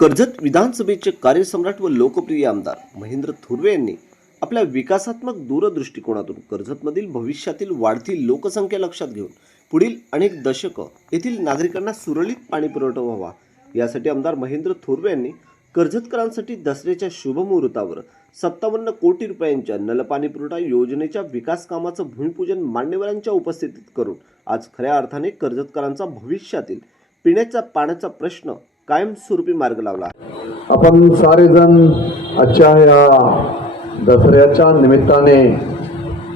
कर्जत विधानसभेचे कार्यसम्राट व लोकप्रिय आमदार महेंद्र थुर्वे यांनी आपल्या विकासात्मक दूरदृष्टिकोनातून कर्जतमधील भविष्यातील वाढती लोकसंख्या लक्षात घेऊन पुढील अनेक दशकं येथील नागरिकांना सुरळीत पाणी पुरवठा व्हावा यासाठी आमदार महेंद्र थुर्वे यांनी कर्जतकरांसाठी दसऱ्याच्या शुभमुहूर्तावर 57 कोटी रुपयांच्या नलपाणी पुरवठा योजनेच्या विकास कामाचं भूमिपूजन मान्यवरांच्या उपस्थितीत करून आज खऱ्या अर्थाने कर्जतकरांचा भविष्यातील पिण्याच्या पाण्याचा प्रश्न कायमस्वरूपी मार्ग लावला। आपण सारेजण आजच्या या दसऱ्याच्या निमित्ताने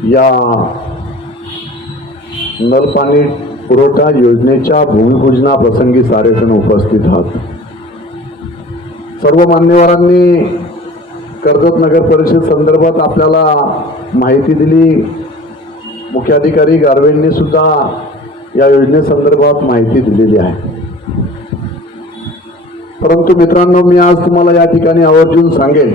या नलपाणी पुरवठा योजनेच्या भूमिपूजना प्रसंगी सारेजण उपस्थित आहात। सर्व मान्यवरांनी कर्जत नगर परिषद संदर्भात आपल्याला माहिती दिली। मुख्याधिकारी गारवेंनी सुद्धा या योजनेसंदर्भात माहिती दिलेली आहे। परंतु मित्रांनो, मी आज तुम्हाला या ठिकाणी आवर्जून सांगेन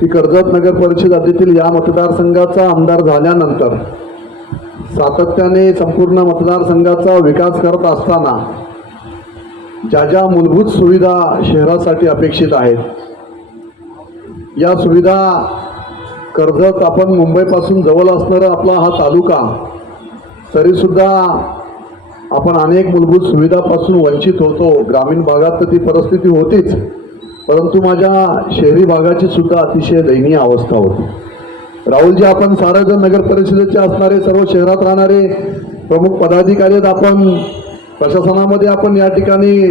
की कर्जत नगर परिषद हद्दीतील या मतदारसंघाचा आमदार झाल्यानंतर सातत्याने संपूर्ण मतदारसंघाचा विकास करत असताना ज्या ज्या मूलभूत सुविधा शहरासाठी अपेक्षित आहेत, या सुविधा कर्जत आपण मुंबईपासून जवळ असणारा आपला हा तालुका तरीसुद्धा आपण अनेक मूलभूत सुविधापासून वंचित होतो। ग्रामीण भागात तर ती परिस्थिती होतीच, परंतु माझ्या शहरी भागाची सुद्धा अतिशय दयनीय अवस्था होती। राहुलजी, आपण सारेजण नगर परिषदेचे असणारे सर्व शहरात राहणारे प्रमुख पदाधिकारी आहेत। आपण प्रशासनामध्ये आपण या ठिकाणी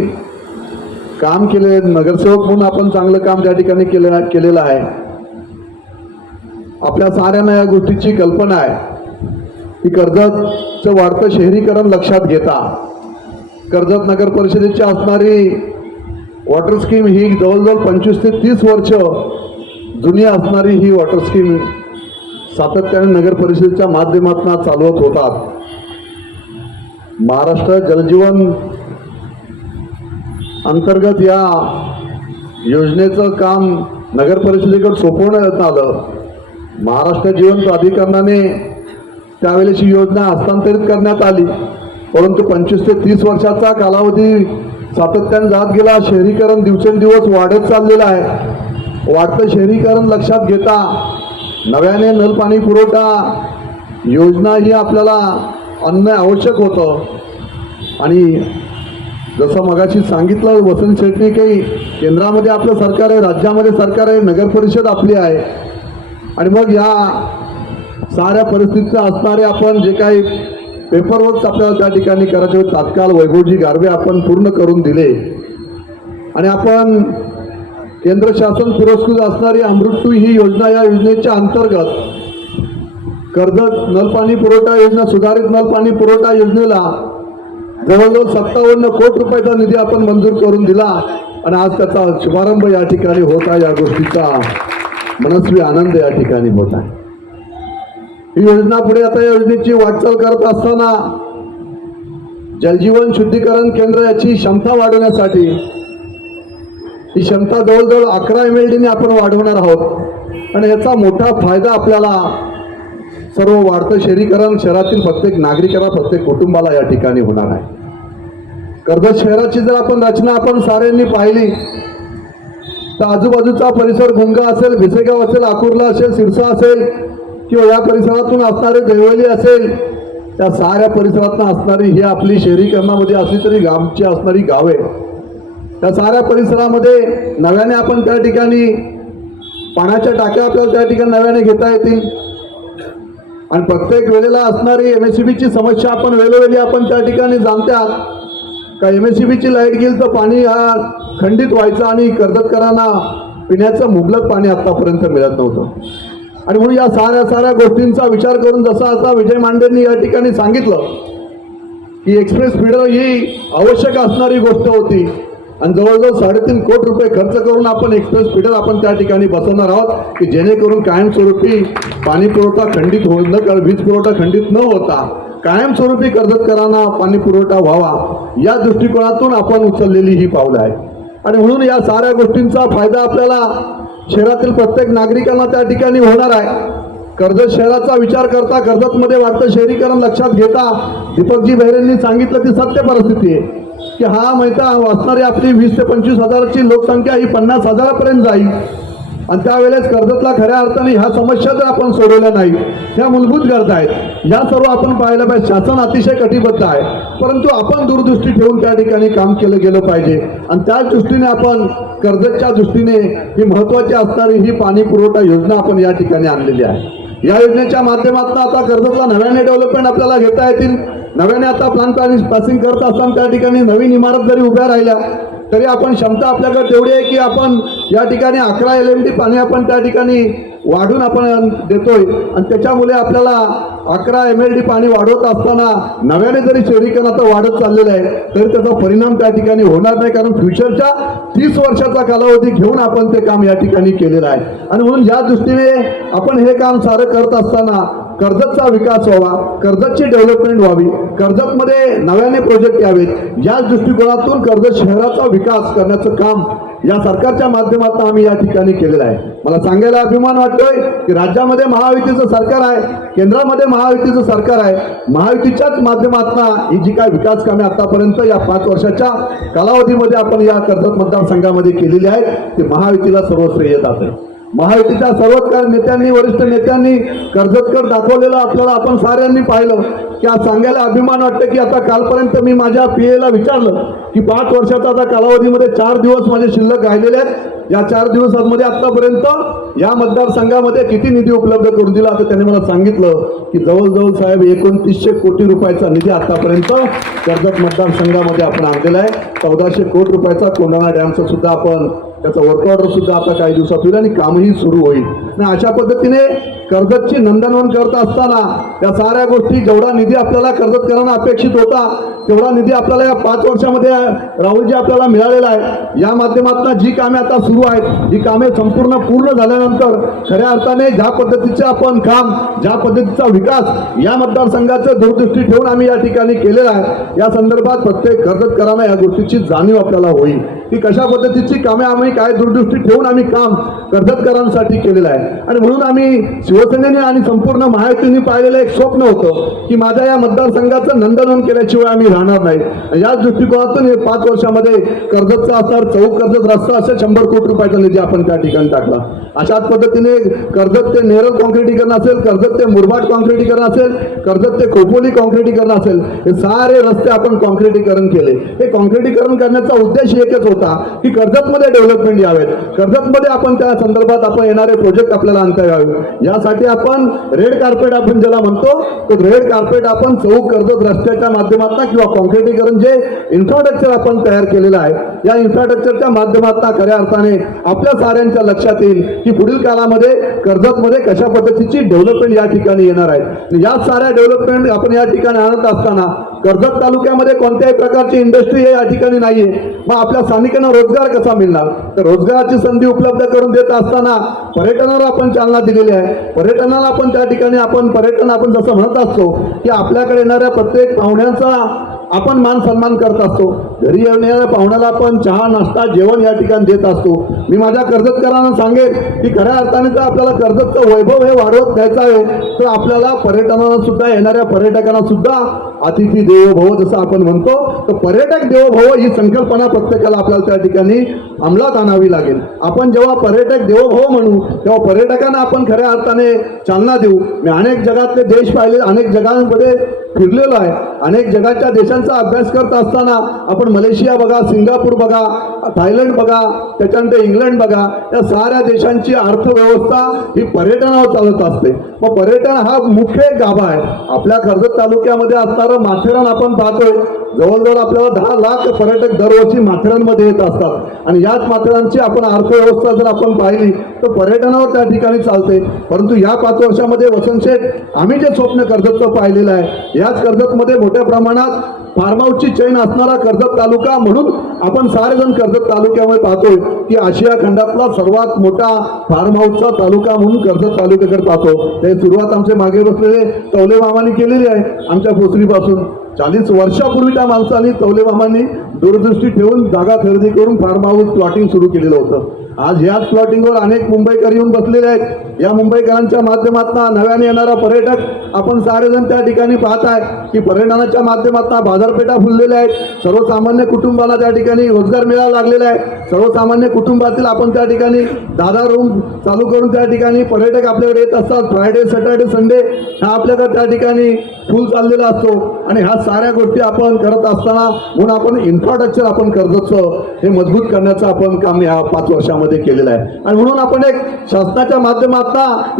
काम केले, नगरसेवक म्हणून आपण चांगलं काम त्या ठिकाणी केलेलं आहे। आपल्या साऱ्यांना या गोष्टीची कल्पना आहे की कर्जतचं वाढतं शहरीकरण लक्षात घेता कर्जत नगर परिषदेची असणारी वॉटर स्कीम ही जवळजवळ 25 ते 30 वर्ष जुनी असणारी ही वॉटर स्कीम सातत्याने नगर परिषदेच्या माध्यमातून चालवत होतात। महाराष्ट्र जलजीवन अंतर्गत या योजनेचं काम नगर परिषदेकडे सोपवण्यात आलं। महाराष्ट्र जीवन प्राधिकरणाने त्यावेळेची योजना हस्तांतरित करण्यात आली, परंतु 25 ते 30 वर्षाचा कालावधी सातत्याने जात गेला। शहरीकरण दिवसेंदिवस वाढत चाललेलं आहे। वाढतं शहरीकरण लक्षात घेता नव्याने नलपाणी पुरवठा योजना ही आपल्याला आणणं आवश्यक होतं। आणि जसं मगाशी सांगितलं वसंत शेट्टी, काही केंद्रामध्ये आपलं सरकार आहे, राज्यामध्ये सरकार आहे, नगर परिषद आपली आहे। आणि मग या साऱ्या परिस्थितीचं असणारे आपण जे काही पेपरवर्क आपल्याला त्या ठिकाणी करायचे होते तात्काळ वैभवजी गारवे आपण पूर्ण करून दिले। आणि आपण केंद्र शासन पुरस्कृत असणारी अमृत 2 ही योजना, या योजनेच्या अंतर्गत कर्जत नलपाणी पुरवठा योजना, सुधारित नलपाणी पुरवठा योजनेला जवळजवळ 57 कोटी रुपयाचा निधी आपण मंजूर करून दिला आणि आज त्याचा शुभारंभ या ठिकाणी होत आहे। या गोष्टीचा मनस्वी आनंद या ठिकाणी होत आहे। ही योजना पुढे आता या योजनेची वाटचाल करत असताना जलजीवन शुद्धीकरण केंद्र याची क्षमता वाढवण्यासाठी ही क्षमता जवळजवळ 11 MLD ने आपण वाढवणार आहोत। आणि याचा मोठा फायदा आपल्याला सर्व वाढतं शहरीकरण शहरातील प्रत्येक नागरिकाला, प्रत्येक कुटुंबाला या ठिकाणी होणार आहे। कर्जत शहराची जर आपण रचना आपण साऱ्यांनी पाहिली तर आजूबाजूचा परिसर गुंगा असेल, भिसेगाव असेल, आकुर्ला असेल, सिरसा असेल किंवा या परिसरातून असणारे देवळी असेल, त्या साऱ्या परिसरातून असणारी ही आपली शहरीकरणामध्ये असली तरी गावची असणारी गावे, त्या साऱ्या परिसरामध्ये नव्याने आपण त्या ठिकाणी पाण्याच्या टाक्या आपल्याला त्या ठिकाणी नव्याने घेता येतील। आणि प्रत्येक वेळेला असणारी MSCBची समस्या आपण वेळोवेळी आपण त्या ठिकाणी जाणत्यात का MSCBची लाईट गेली तर पाणी हा खंडित व्हायचं आणि कर्जतकरांना पिण्याचं मुबलक पाणी आतापर्यंत मिळत नव्हतं। आणि म्हणून या साऱ्या गोष्टींचा विचार करून जसं आता विजय मांडेंनी या ठिकाणी सांगितलं की एक्सप्रेस फीडर ही आवश्यक असणारी गोष्ट होती आणि जवळजवळ 3.5 कोटी रुपये खर्च करून आपण एक्सप्रेस फीडर आपण त्या ठिकाणी बसवणार आहोत की जेणेकरून कायमस्वरूपी पाणी पुरवठा खंडित वीज पुरवठा खंडित न होता कायमस्वरूपी कर्जतकरांना पाणी पुरवठा व्हावा, या दृष्टिकोनातून आपण उचललेली ही पावलं आहे। आणि म्हणून या साऱ्या गोष्टींचा फायदा आपल्याला शहरातील प्रत्येक नागरिकांना त्या ठिकाणी होणार आहे। कर्जत शहराचा विचार करता कर्जतमध्ये वाढतं शहरीकरण लक्षात घेता दीपकजी बेहरेंनी सांगितलं ती सत्य परिस्थिती आहे की हा माहिती वाचणारी आपली 20 ते 25 हजाराची लोकसंख्या ही 50 हजारापर्यंत जाईल आणि त्यावेळेस कर्जतला खऱ्या अर्थाने ह्या समस्या जर आपण सोडवल्या नाही, ह्या मूलभूत गरजा आहेत, या सर्व आपण पाहायला पाहिजे. शासन अतिशय कटिबद्ध आहे, परंतु आपण दूरदृष्टी ठेवून त्या ठिकाणी काम केलं गेलं पाहिजे आणि त्याच दृष्टीने आपण कर्जतच्या दृष्टीने ही महत्त्वाची असणारी ही पाणी पुरवठा योजना आपण या ठिकाणी आणलेली आहे. या योजनेच्या माध्यमातून आता कर्जतला नव्याने डेव्हलपमेंट आपल्याला घेता येतील. नव्याने आता प्लान पासिंग करत असताना त्या ठिकाणी नवीन इमारत जरी उभ्या राहिल्या तरी आपण क्षमता आपल्याकडे तेवढी आहे की आपण या ठिकाणी 11 LMD पाणी आपण त्या ठिकाणी वाढून आपण देतोय आणि त्याच्यामुळे आपल्याला 11 MLD पाणी वाढवत असताना नव्याने जरी शहरीकरण आता वाढत चाललेलं आहे तरी त्याचा परिणाम त्या ठिकाणी होणार नाही, कारण फ्युचरच्या 30 वर्षाचा कालावधी घेऊन आपण ते काम या ठिकाणी केलेलं आहे. आणि म्हणून या दृष्टीने आपण हे काम सारं करत असताना कर्जतचा विकास व्हावा, कर्जतची डेव्हलपमेंट व्हावी, कर्जतमध्ये नव्याने प्रोजेक्ट यावेत, याच दृष्टिकोनातून कर्जत शहराचा विकास करण्याचं काम या सरकारच्या माध्यमातून आम्ही या ठिकाणी केलेलं आहे. मला सांगायला अभिमान वाटतोय की राज्यामध्ये महायुतीचं सरकार आहे, केंद्रामध्ये महायुतीचं सरकार आहे. महायुतीच्याच माध्यमातून ही जी काय विकास कामे आतापर्यंत या 5 वर्षाच्या कालावधीमध्ये आपण या कर्जत मतदारसंघामध्ये केलेली आहेत ते महायुतीला सर्व श्रेय जाते. महायुतीच्या सर्वच नेत्यांनी, वरिष्ठ नेत्यांनी कर्जतकर दाखवलेलं आपल्याला आपण साऱ्यांनी पाहिलं की आज सांगायला अभिमान वाटतं की आता कालपर्यंत मी माझ्या PA ला विचारलं की 5 वर्षाचा आता कालावधीमध्ये 4 दिवस माझे शिल्लक राहिलेले आहेत, या 4 दिवसांमध्ये आतापर्यंत या मतदारसंघामध्ये किती निधी उपलब्ध करून दिला. तर त्यांनी मला सांगितलं की जवळजवळ साहेब 2900 कोटी रुपयाचा निधी आतापर्यंत कर्जत मतदारसंघामध्ये आपण आणलेला आहे. 1400 कोटी रुपयाचा कोंढाणा डॅमचा सुद्धा आपण त्याचा वर्क ऑर्डर सुद्धा आता काही दिवसात होईल आणि कामही सुरू होईल. आणि अशा पद्धतीने कर्जतची नंदनवन करत असताना या साऱ्या गोष्टी, जेवढा निधी आपल्याला कर्जतकरांना अपेक्षित होता तेवढा निधी आपल्याला या 5 वर्षामध्ये राहुलजी आपल्याला मिळालेला आहे. या माध्यमातून जी कामे आता सुरू आहेत, ही कामे संपूर्ण पूर्ण झाल्यानंतर खऱ्या अर्थाने ज्या पद्धतीचे आपण काम, ज्या पद्धतीचा विकास या मतदारसंघाचं दूरदृष्टी ठेवून आम्ही या ठिकाणी केलेला आहे, या संदर्भात प्रत्येक कर्जतकरांना या गोष्टीची जाणीव आपल्याला होईल की कशा पद्धतीची कामे आम्ही काय दूरदृष्टी ठेवून आम्ही काम कर्जतकरांसाठी केलेलं आहे. आणि म्हणून आम्ही शिवसेनेने आणि संपूर्ण महायुतीने पाहिलेलं एक स्वप्न होतं की माझ्या या मतदारसंघाचं नंदनवन केल्याशिवाय आम्ही राहणार नाही. याच दृष्टिकोनातून हे 5 वर्षामध्ये कर्जतचा असणार चौक कर्जत रस्ता असे 100 कोटी रुपयाचा निधी आपण त्या ठिकाणी टाकला. अशाच पद्धतीने कर्जत ते नेरळ कॉन्क्रिटीकरण असेल, कर्जत ते मुरबाड कॉन्क्रिटीकरण असेल, कर्जत ते खोपोली कॉन्क्रिटीकरण असेल, हे सारे रस्ते आपण कॉन्क्रिटीकरण केले. हे कॉन्क्रिटीकरण करण्याचा उद्देश एकच होता की कर्जतमध्ये डेव्हलपमेंट यावेत, कर्जतमध्ये आपण त्या संदर्भात आपण येणारे प्रोजेक्ट आपल्याला आणता यावे. यासाठी आपण रेड कार्पेट आपण ज्याला म्हणतो तो रेड कार्पेट आपण चौक कर्जत रस्त्याच्या माध्यमातून किंवा कॉन्क्रिटीकरण जे इन्फ्रास्ट्रक्चर आपण तयार केलेलं आहे, या इन्फ्रास्ट्रक्चरच्या माध्यमातून खऱ्या अर्थाने आपल्या साऱ्यांच्या लक्षात येईल की पुढील काळामध्ये कर्जतमध्ये कशा पद्धतीची डेव्हलपमेंट या ठिकाणी येणार आहे. या साऱ्या डेव्हलपमेंट आपण या ठिकाणी आणत असताना कर्जत तालुक्यामध्ये कोणत्याही प्रकारची इंडस्ट्री या ठिकाणी नाहीये. मग आपल्या स्थानिकांना रोजगार कसा मिळणार? तर रोजगाराची संधी उपलब्ध करून देत असताना पर्यटनाला आपण चालना दिलेली आहे. पर्यटनाला आपण त्या ठिकाणी पर्यटन आपण जसं म्हणत असतो की आपल्याकडे येणाऱ्या प्रत्येक पाहुण्यांचा आपण मान सन्मान करत असतो. घरी येणाऱ्या पाहुण्याला आपण चहा, नाश्ता, जेवण या ठिकाणी देत असतो. मी माझ्या कर्जतकरांना सांगेन की खऱ्या अर्थाने जर आपल्याला कर्जतचं वैभव हे वाढवत द्यायचं आहे तर आपल्याला पर्यटनाला सुद्धा, येणाऱ्या पर्यटकांना सुद्धा अतिथी देवो भव जसं आपण म्हणतो, तर पर्यटक देवो भव ही संकल्पना प्रत्येकाला आपल्याला त्या ठिकाणी अंमलात आणावी लागेल. आपण जेव्हा पर्यटक देवो भव म्हणू तेव्हा पर्यटकांना आपण खऱ्या अर्थाने चालना देऊ. मी अनेक जगातले देश पाहिले, अनेक जगांमध्ये फिरलेलो आहे. अनेक जगाच्या देशांचा अभ्यास करत असताना आपण मलेशिया बघा, सिंगापूर बघा, थायलंड बघा, त्याच्यानंतर इंग्लंड बघा, या साऱ्या देशांची अर्थव्यवस्था ही पर्यटनावर चालत असते. मग पर्यटन हा मुख्य एक गाभा आहे. आपल्या कर्जत तालुक्यामध्ये असणारं माथेरान आपण पाहतोय, जवळजवळ आपल्याला 10 लाख पर्यटक दरवर्षी माथेरानमध्ये येत असतात आणि याच माथेरानची आपण अर्थव्यवस्था जर आपण पाहिली तर पर्यटनावर त्या ठिकाणी चालते. परंतु या 5 वर्षामध्ये वसंत शेठ आम्ही जे स्वप्न कर्जतचं पाहिलेलं आहे, याच कर्जतमध्ये मोठ्या प्रमाणात फार्म हाऊसची चैन असणारा कर्जत तालुका म्हणून आपण सारेजण कर्जत तालुक्यामध्ये पाहतोय की आशिया खंडातला सर्वात मोठा फार्म हाऊसचा तालुका म्हणून कर्जत तालुक्याकडे पाहतो. ते सुरुवात आमचे मागे बसलेले तवले मामांनी केलेली आहे. आमच्या भोसरीपासून 40 वर्षापूर्वी त्या माणसांनी, तवले मामांनी दूरदृष्टी ठेवून जागा खरेदी करून फार्म हाऊस प्लॉटिंग सुरू केलेलं होतं. आज याच प्लॉटिंगवर अनेक मुंबईकर येऊन बसलेले आहेत. या मुंबईकरांच्या माध्यमातून नव्याने येणारा पर्यटक आपण सारेजण त्या ठिकाणी पाहत आहे की पर्यटनाच्या माध्यमातून बाजारपेठा फुललेल्या आहेत. सर्वसामान्य कुटुंबाला त्या ठिकाणी रोजगार मिळायला लागलेला आहे. सर्वसामान्य कुटुंबातील आपण त्या ठिकाणी 10 रूम चालू करून त्या ठिकाणी पर्यटक आपल्याकडे येत असतात. फ्रायडे सॅटर्डे संडे हा आपल्याकडे त्या ठिकाणी फुल चाललेला असतो आणि ह्या साऱ्या गोष्टी आपण करत असताना म्हणून आपण इन्फ्रास्ट्रक्चर आपण कर्जतचं हे मजबूत करण्याचं आपण काम या 5 वर्षामध्ये केलेलं आहे. आणि म्हणून आपण एक शासनाच्या माध्यमातून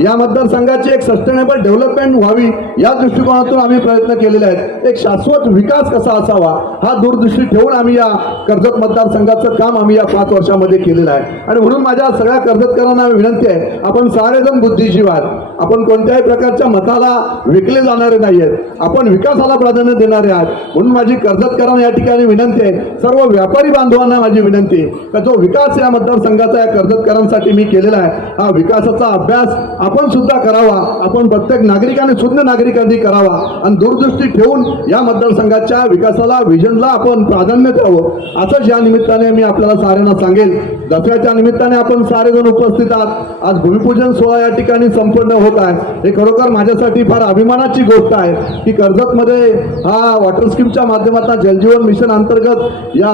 या मतदारसंघाची एक सस्टेनेबल डेव्हलपमेंट व्हावी या दृष्टिकोनातून आम्ही प्रयत्न केलेले आहेत. एक शाश्वत विकास कसा असावा हा दूरदृष्टी ठेवून आम्ही या कर्जत मतदारसंघाचं काम आम्ही या 5 वर्षामध्ये केलेलं आहे. आणि म्हणून माझ्या सगळ्या कर्जतकरांना विनंती आहे, आपण सारेजण बुद्धिजीवी आहात. आपण कोणत्याही प्रकारच्या मताला विकले जाणारे नाही आहेत. आपण विकासाला प्राधान्य देणारे आहात. म्हणून माझी कर्जतकरांना या ठिकाणी विनंती आहे, सर्व व्यापारी बांधवांना माझी विनंती आहे का जो विकास या मतदारसंघाचा या कर्जतकरांसाठी मी केलेला आहे हा विकासाचा अभ्यास आपण सुद्धा करावा. आपण प्रत्येक नागरिकाने शुद्ध नागरिकांनी करावा आणि दूरदृष्टी ठेवून या मतदारसंघाच्या विकासाला विजनला आपण प्राधान्य द्यावं. असंच या निमित्ताने मी आपल्याला साऱ्यांना सांगेल. दसऱ्याच्या निमित्ताने आपण सारेजण उपस्थित आहात. आज भूमिपूजन सोहळा या ठिकाणी संपन्न होत आहे. हे खरोखर माझ्यासाठी फार अभिमानाची गोष्ट आहे की कर्जतमध्ये हा वॉटर स्कीमच्या माध्यमातून जलजीवन मिशन अंतर्गत या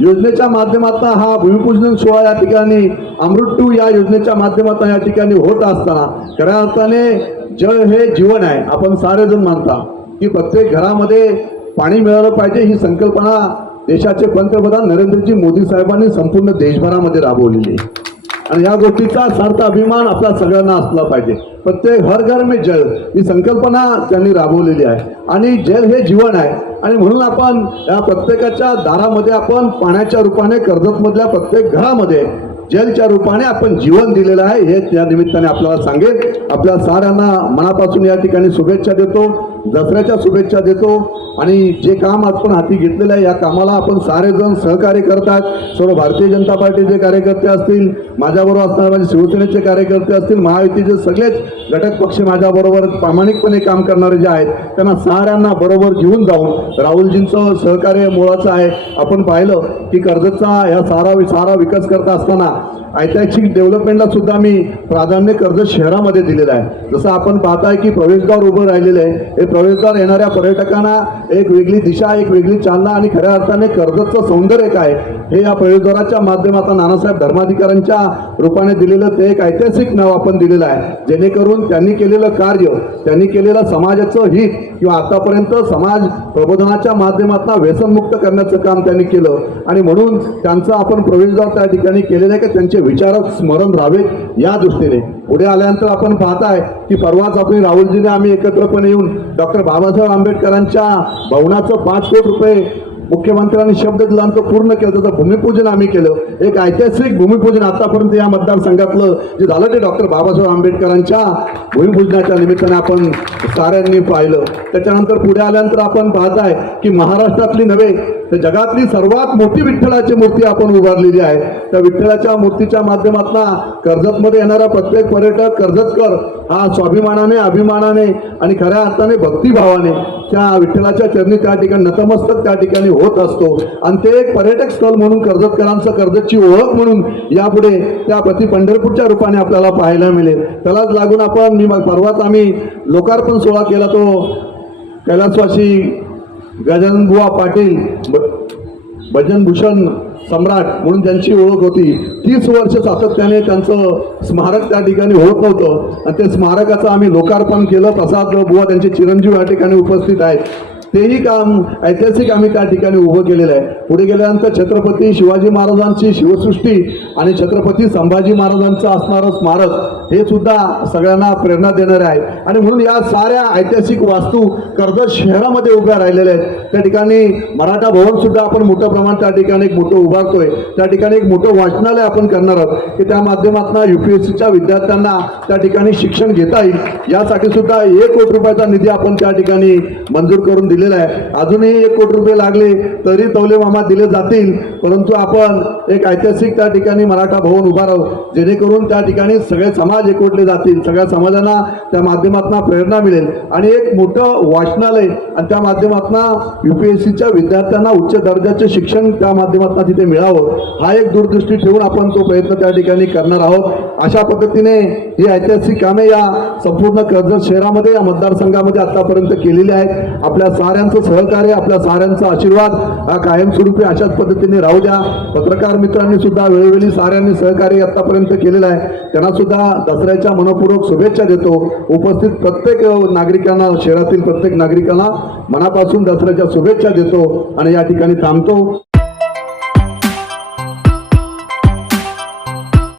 योजनेच्या माध्यमातून हा भूमिपूजन सोहळा या ठिकाणी अमृत 2 या योजनेच्या माध्यमातून या ठिकाणी होत असताना खऱ्या अर्थाने जल हे जीवन आहे. आपण सारेजण मानता की प्रत्येक घरामध्ये पाणी मिळालं पाहिजे ही संकल्पना देशाचे पंतप्रधान नरेंद्रजी मोदी साहेबांनी संपूर्ण देशभरामध्ये राबवलेली आहे. आणि या गोष्टीचा सार्थ अभिमान आपल्या सगळ्यांना असला पाहिजे. प्रत्येक हर घर में जल ही संकल्पना त्यांनी राबवलेली आहे आणि जल हे जीवन आहे. आणि म्हणून आपण या प्रत्येकाच्या दारामध्ये आपण पाण्याच्या रूपाने कर्जतमधल्या प्रत्येक घरामध्ये जलच्या रूपाने आपण जीवन दिलेलं आहे हे त्या निमित्ताने आपल्याला सांगेल. आपल्या साऱ्यांना मनापासून या ठिकाणी शुभेच्छा देतो, दसऱ्याच्या शुभेच्छा देतो. आणि जे काम आपण हाती घेतलेलं आहे या कामाला आपण सारेजण सहकार्य करतात. सर्व भारतीय जनता पार्टीचे कार्यकर्ते असतील, माझ्याबरोबर असणारे माझे शिवसेनेचे कार्यकर्ते असतील, महायुतीचे सगळेच घटक पक्ष माझ्याबरोबर प्रामाणिकपणे काम करणारे जे आहेत त्यांना साऱ्यांना बरोबर घेऊन जाऊन राहुलजींचं सहकार्य मोलाचं आहे. आपण पाहिलं की कर्जतचा या सारा विकास करत असताना ऐतिहासिक डेव्हलपमेंटला सुद्धा मी प्राधान्य कर्जत शहरामध्ये दिलेलं आहे. जसं आपण पाहताय की प्रवेशद्वार उभं राहिलेलं आहे. हे प्रवेशद्वार येणाऱ्या पर्यटकांना एक वेगळी दिशा, एक वेगळी चालना आणि खऱ्या अर्थाने कर्जतचं सौंदर्य काय हे या प्रवेशद्वाराच्या माध्यमातून नानासाहेब धर्माधिकाऱ्यांच्या रूपाने दिलेलं ते एक ऐतिहासिक नाव आपण दिलेलं आहे. जेणेकरून त्यांनी केलेलं कार्य, त्यांनी केलेलं समाजाचं हित किंवा आतापर्यंत समाज प्रबोधनाच्या माध्यमातून व्यसनमुक्त करण्याचं काम त्यांनी केलं. आणि म्हणून त्यांचं आपण प्रवेशद्वार त्या ठिकाणी केलेलं आहे की त्यांचे विचारक स्मरण राहावेत या दृष्टीने. पुढे आल्यानंतर आपण पाहताय की परवाच आपण राहुलजीने आम्ही एकत्रपणे येऊन डॉक्टर बाबासाहेब आंबेडकरांच्या भवनाचं 5 कोटी रुपये मुख्यमंत्र्यांनी शब्द दिला आणि तो पूर्ण केलं. त्याचं भूमिपूजन आम्ही केलं. एक ऐतिहासिक भूमिपूजन आतापर्यंत या मतदारसंघातलं जे झालं ते डॉक्टर बाबासाहेब आंबेडकरांच्या भूमिपूजनाच्या निमित्ताने आपण साऱ्यांनी पाहिलं. त्याच्यानंतर पुढे आल्यानंतर आपण पाहताय की महाराष्ट्रातली नव्हे तर जगातली सर्वात मोठी विठ्ठलाची मूर्ती आपण उभारलेली आहे. त्या विठ्ठलाच्या मूर्तीच्या माध्यमातून कर्जतमध्ये येणारा प्रत्येक पर्यटक कर्जतकर हा स्वाभिमानाने, अभिमानाने आणि खऱ्या अर्थाने भक्तिभावाने त्या विठ्ठलाच्या चरणी त्या ठिकाणी नतमस्तक त्या ठिकाणी होत असतो. आणि ते एक पर्यटक स्थळ म्हणून कर्जतकरांचं, कर्जतची ओळख म्हणून यापुढे त्या प्रति पंढरपूरच्या रूपाने आपल्याला पाहायला मिळेल. त्यालाच लागून आपण परवाच आम्ही लोकार्पण सोहळा केला. तो कैलासवासी गजाननबुवा पाटील भजनभूषण सम्राट म्हणून त्यांची ओळख होती. 30 वर्ष सातत्याने त्यांचं स्मारक त्या ठिकाणी होत नव्हतं आणि ते स्मारकाचं आम्ही लोकार्पण केलं. प्रसाद बुवा त्यांचे चिरंजीव या ठिकाणी उपस्थित आहेत. तेही काम ऐतिहासिक आम्ही त्या ठिकाणी उभं केलेलं आहे. पुढे गेल्यानंतर छत्रपती शिवाजी महाराजांची शिवसृष्टी आणि छत्रपती संभाजी महाराजांचं असणारं स्मारक हे सुद्धा सगळ्यांना प्रेरणा देणारे आहे. आणि म्हणून या साऱ्या ऐतिहासिक वास्तू कर्जत शहरामध्ये उभ्या राहिलेल्या आहेत. त्या ठिकाणी मराठा भवन सुद्धा आपण मोठ्या प्रमाणात त्या ठिकाणी एक मोठं उभारतोय. त्या ठिकाणी एक मोठं वाचनालय आपण करणार आहोत की त्या माध्यमातून UPSCच्या विद्यार्थ्यांना त्या ठिकाणी शिक्षण घेता येईल. यासाठी सुद्धा 1 कोटी रुपयाचा निधी आपण त्या ठिकाणी मंजूर करून दिला दिलेला आहे. अजूनही 1 कोटी रुपये लागले तरी तवले मामा दिले जातील, परंतु आपण एक ऐतिहासिक त्या ठिकाणी मराठा भवन उभारावं, जेणेकरून त्या ठिकाणी सगळे समाज एकवटले जातील, सगळ्या समाजांना त्या माध्यमातून प्रेरणा मिळेल आणि एक मोठं वाचनालय आणि त्या माध्यमातून UPSCच्या विद्यार्थ्यांना उच्च दर्जाचे शिक्षण त्या माध्यमातून तिथे मिळावं, हा एक दूरदृष्टी ठेवून आपण तो प्रयत्न त्या ठिकाणी करणार आहोत. अशा पद्धतीने ही ऐतिहासिक कामे या संपूर्ण कर्जत शहरामध्ये या मतदारसंघामध्ये आतापर्यंत केलेली आहेत. आपल्या साऱ्यांचं सहकार्य, आपल्या साऱ्यांचा आशीर्वाद हा कायमस्वरूपी अशाच पद्धतीने राहू द्या. पत्रकार मित्रांनी सुद्धा वेळोवेळी साऱ्यांनी सहकार्य आतापर्यंत केलेलं आहे, त्यांना सुद्धा दसऱ्याच्या मनपूर्वक शुभेच्छा देतो. उपस्थित प्रत्येक नागरिकांना, शहरातील प्रत्येक नागरिकांना मनापासून दसऱ्याच्या शुभेच्छा देतो आणि या ठिकाणी थांबतो.